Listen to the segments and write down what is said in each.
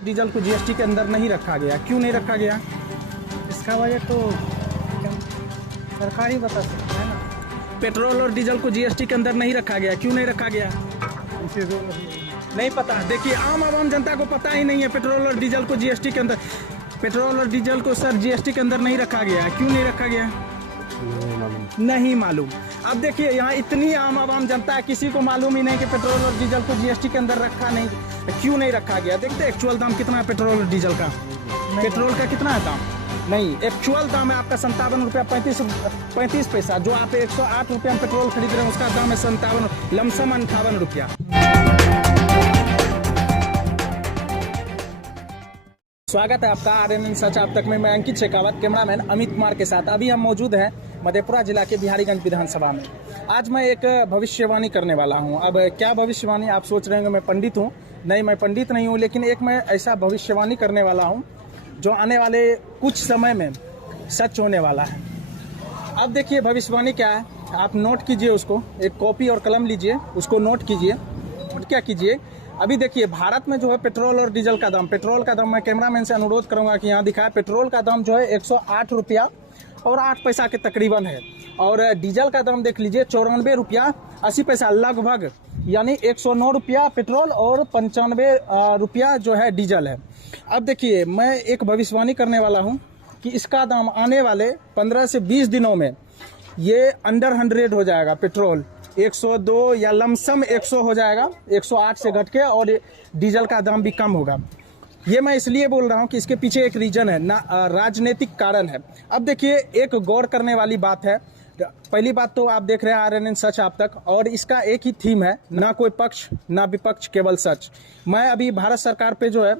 Diesel को GST के अंदर नहीं रखा गया, क्यों नहीं रखा गया? इसका वजह तो सरकार ही बता सकता है ना। पेट्रोल और डीजल को जीएसटी के अंदर नहीं रखा गया, क्यों नहीं रखा गया? इसे तो नहीं पता। देखिए आम जनता को पता ही नहीं है पेट्रोल और डीजल को जीएसटी के अंदर, पेट्रोल और डीजल को सर जीएसटी के अंदर नहीं रखा गया, क्यों नहीं रखा गया? नहीं मालूम। अब देखिए यहाँ इतनी आम जनता है, किसी को मालूम ही नहीं कि पेट्रोल और डीजल को जीएसटी के अंदर रखा नहीं, क्यों नहीं रखा गया? देखते एक्चुअल दाम कितना है पेट्रोल और डीजल का? पेट्रोल का कितना है दाम? नहीं, एक्चुअल दाम है आपका 57 रुपया 35 पैसा। जो आप 108 रुपया में पेट्रोल खरीद रहे हैं उसका दाम है 57, लमसम 58 रुपया। स्वागत है आपका RNN सच आप तक में। मैं अंकित शेखावत, कैमरामैन अमित कुमार के साथ। अभी हम मौजूद हैं मधेपुरा जिला के बिहारीगंज विधानसभा में। आज मैं एक भविष्यवाणी करने वाला हूं। अब क्या भविष्यवाणी, आप सोच रहे होंगे मैं पंडित हूं। नहीं, मैं पंडित नहीं हूं, लेकिन एक मैं ऐसा भविष्यवाणी करने वाला हूं जो आने वाले कुछ समय में सच होने वाला है। अब देखिए भविष्यवाणी क्या है, आप नोट कीजिए उसको, एक कॉपी और कलम लीजिए, उसको नोट कीजिए। नोट क्या कीजिए, अभी देखिए भारत में जो है पेट्रोल और डीजल का दाम, पेट्रोल का दाम मैं कैमरामैन से अनुरोध करूंगा कि यहाँ दिखाए। पेट्रोल का दाम जो है 108 रुपया और 8 पैसा के तकरीबन है, और डीजल का दाम देख लीजिए 94 रुपया 80 पैसा लगभग, यानी 109 रुपया पेट्रोल और 95 रुपया जो है डीजल है। अब देखिए मैं एक भविष्यवाणी करने वाला हूँ कि इसका दाम आने वाले 15 से 20 दिनों में ये अंडर 100 हो जाएगा। पेट्रोल 102 या लमसम 100 हो जाएगा, 108 से घट के, और डीजल का दाम भी कम होगा। ये मैं इसलिए बोल रहा हूँ कि इसके पीछे एक रीजन है ना, राजनीतिक कारण है। अब देखिए एक गौर करने वाली बात है। पहली बात तो आप देख रहे हैं RNN सच आप तक, और इसका एक ही थीम है, ना कोई पक्ष ना विपक्ष, केवल सच। मैं अभी भारत सरकार पे जो है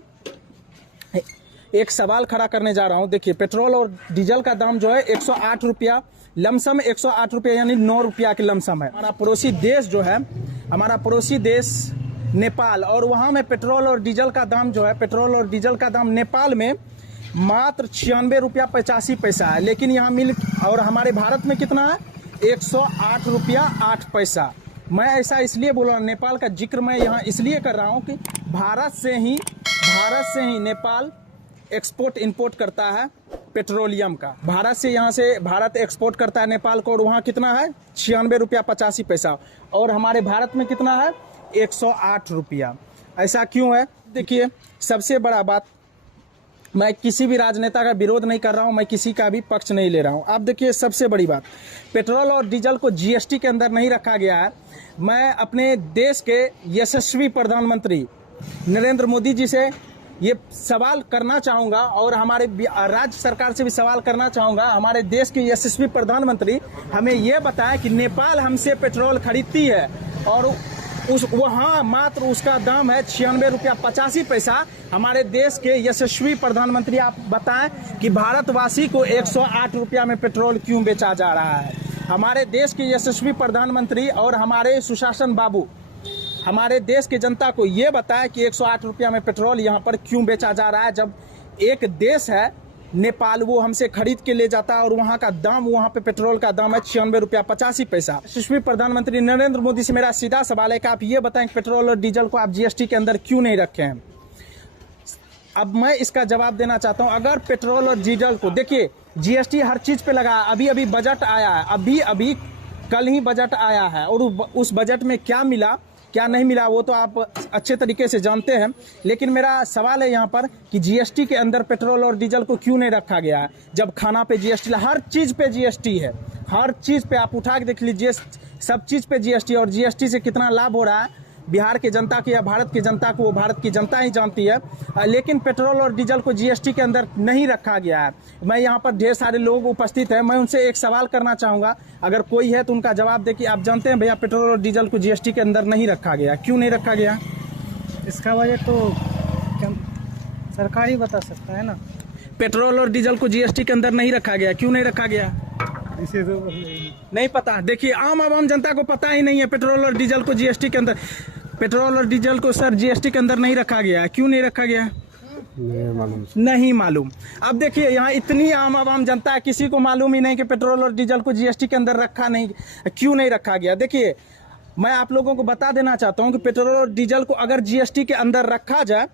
एक सवाल खड़ा करने जा रहा हूं। देखिए पेट्रोल और डीजल का दाम जो है 108 रुपया, लमसम 108 रुपया, यानी 9 रुपया की लमसम है। हमारा पड़ोसी देश जो है, हमारा पड़ोसी देश नेपाल, और वहां में पेट्रोल और डीजल का दाम जो है, पेट्रोल और डीजल का दाम नेपाल में मात्र 96 रुपया 85 पैसा है, लेकिन यहाँ और हमारे भारत में कितना है? 108 रुपया 8 पैसा। मैं ऐसा इसलिए बोल रहा हूँ, नेपाल का जिक्र मैं यहाँ इसलिए कर रहा हूँ कि भारत से ही नेपाल एक्सपोर्ट इंपोर्ट करता है पेट्रोलियम का। भारत से, यहाँ से भारत एक्सपोर्ट करता है नेपाल को, और वहाँ कितना है? 96 रुपया 85 पैसा, और हमारे भारत में कितना है? 108 रुपया। ऐसा क्यों है? देखिए सबसे बड़ा बात, मैं किसी भी राजनेता का विरोध नहीं कर रहा हूं, मैं किसी का भी पक्ष नहीं ले रहा हूं। आप देखिए सबसे बड़ी बात, पेट्रोल और डीजल को जीएसटी के अंदर नहीं रखा गया है। मैं अपने देश के यशस्वी प्रधानमंत्री नरेंद्र मोदी जी से ये सवाल करना चाहूँगा, और हमारे राज्य सरकार से भी सवाल करना चाहूँगा। हमारे देश के यशस्वी प्रधानमंत्री हमें ये बताएं कि नेपाल हमसे पेट्रोल खरीदती है, और वहाँ मात्र उसका दाम है 96 रुपया 85 पैसा। हमारे देश के यशस्वी प्रधानमंत्री आप बताएं कि भारतवासी को 108 रुपया में पेट्रोल क्यों बेचा जा रहा है? हमारे देश के यशस्वी प्रधानमंत्री और हमारे सुशासन बाबू हमारे देश के जनता को ये बताया कि 108 रुपया में पेट्रोल यहाँ पर क्यों बेचा जा रहा है, जब एक देश है नेपाल, वो हमसे खरीद के ले जाता है, और वहाँ का दाम, वहाँ पे पेट्रोल का दाम है 96 रुपया 85 पैसा। यशस्वी प्रधानमंत्री नरेंद्र मोदी से मेरा सीधा सवाल है कि आप ये बताएं कि पेट्रोल और डीजल को आप जीएसटी के अंदर क्यों नहीं रखे हैं? अब मैं इसका जवाब देना चाहता हूँ। अगर पेट्रोल और डीजल को, देखिए जीएसटी हर चीज पे लगा, अभी बजट आया है, अभी कल ही बजट आया है, और उस बजट में क्या मिला क्या नहीं मिला वो तो आप अच्छे तरीके से जानते हैं। लेकिन मेरा सवाल है यहाँ पर कि जीएसटी के अंदर पेट्रोल और डीजल को क्यों नहीं रखा गया है, जब खाना पे जीएसटी, हर चीज़ पे जीएसटी है, हर चीज़ पे आप उठा के देख लीजिए, सब चीज़ पे जीएसटी। और जीएसटी से कितना लाभ हो रहा है बिहार के जनता को या भारत की जनता को, वो भारत की जनता ही जानती है। लेकिन पेट्रोल और डीजल को जीएसटी के अंदर नहीं रखा गया है। मैं यहाँ पर ढेर सारे लोग उपस्थित हैं, मैं उनसे एक सवाल करना चाहूँगा, अगर कोई है तो उनका जवाब दे कि आप जानते हैं भैया पेट्रोल और डीजल को जीएसटी के अंदर नहीं रखा गया, क्यों नहीं रखा गया? इसका वजह तो सरकार ही बता सकता है ना। पेट्रोल और डीजल को जीएसटी के अंदर नहीं रखा गया, क्यों नहीं रखा गया? इसे तो नहीं पता। देखिए आम जनता को पता ही नहीं है पेट्रोल और डीजल को जीएसटी के अंदर, पेट्रोल और डीजल को सर जीएसटी के अंदर नहीं रखा गया, क्यों नहीं रखा गया? नहीं मालूम। अब देखिए यहाँ इतनी आम जनता है, किसी को मालूम ही नहीं कि पेट्रोल और डीजल को जीएसटी के अंदर रखा नहीं, क्यों नहीं रखा गया? देखिए मैं आप लोगों को बता देना चाहता हूँ कि पेट्रोल और डीजल को अगर जीएसटी के अंदर रखा जाए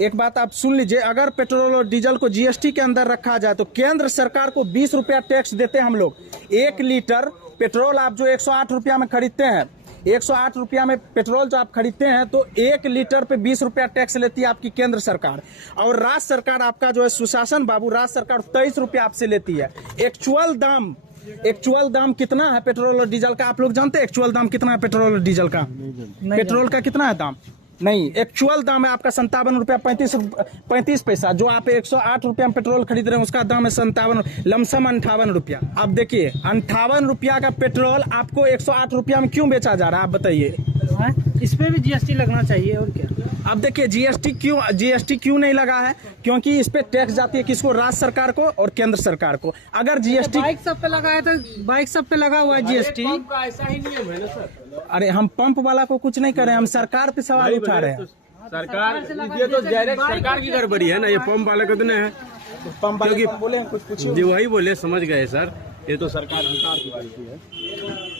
एक बात आप सुन लीजिए, अगर पेट्रोल और डीजल को जीएसटी के अंदर रखा जाए तो केंद्र सरकार को 20 रुपया टैक्स देते हैं हम लोग। 1 लीटर पेट्रोल आप जो 108 रुपया में खरीदते हैं, 108 रुपया में पेट्रोल जो आप खरीदते हैं तो 1 लीटर पे 20 रुपया टैक्स लेती है आपकी केंद्र सरकार। और राज्य सरकार आपका जो है सुशासन बाबू, राज्य सरकार 23 रुपया आपसे लेती है। एक्चुअल दाम कितना है पेट्रोल और डीजल का, आप लोग जानते हैं एक्चुअल दाम कितना है पेट्रोल और डीजल का? पेट्रोल का कितना है दाम? नहीं, एक्चुअल दाम है आपका 57 रुपया 35 पैसा। जो आप 108 रुपया में पेट्रोल खरीद रहे हैं उसका दाम है 57, लमसम 58 रुपया। अब देखिए 58 रुपया का पेट्रोल आपको 108 रुपया में क्यों बेचा जा रहा है, आप बताइए। इस पे भी जीएसटी लगना चाहिए और क्या। अब देखिए जीएसटी क्यों नहीं लगा है? क्योंकि इस पे टैक्स जाती है किसको? राज्य सरकार को और केंद्र सरकार को। अगर जीएसटी बाइक सब पे लगा है तो बाइक सब पे लगा हुआ है जीएसटी। ऐसा ही नियम है ना सर। अरे हम पंप वाला को कुछ नहीं कर रहे हैं, हम सरकार पे सवाल उठा रहे हैं। सरकार ये तो डायरेक्ट सरकार की गड़बड़ी है ना, ये पंप वाले को तो नहीं है। पंप वाले को बोले हैं कुछ जी वही बोले, समझ गए सर, ये तो सरकार की गलती है।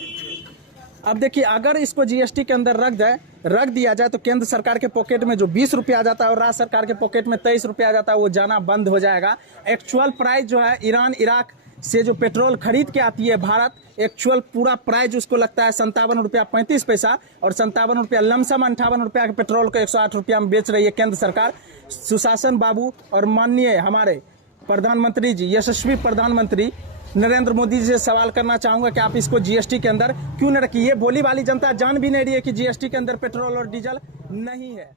अब देखिए अगर इसको जीएसटी के अंदर रख दिया जाए तो केंद्र सरकार के पॉकेट में जो 20 रुपया आ जाता है और राज्य सरकार के पॉकेट में 23 रुपया आ जाता है, वो जाना बंद हो जाएगा। एक्चुअल प्राइस जो है ईरान इराक से जो पेट्रोल खरीद के आती है भारत, एक्चुअल पूरा प्राइस उसको लगता है 57 रुपया 35 पैसा, और 57 रुपया लमसम 58 रुपया के पेट्रोल को 108 रुपया में बेच रही है केंद्र सरकार। सुशासन बाबू और माननीय हमारे प्रधानमंत्री जी, यशस्वी प्रधानमंत्री नरेंद्र मोदी जी से सवाल करना चाहूंगा कि आप इसको जीएसटी के अंदर क्यों न रखिए। ये भोली वाली जनता जान भी नहीं रही है कि जीएसटी के अंदर पेट्रोल और डीजल नहीं है।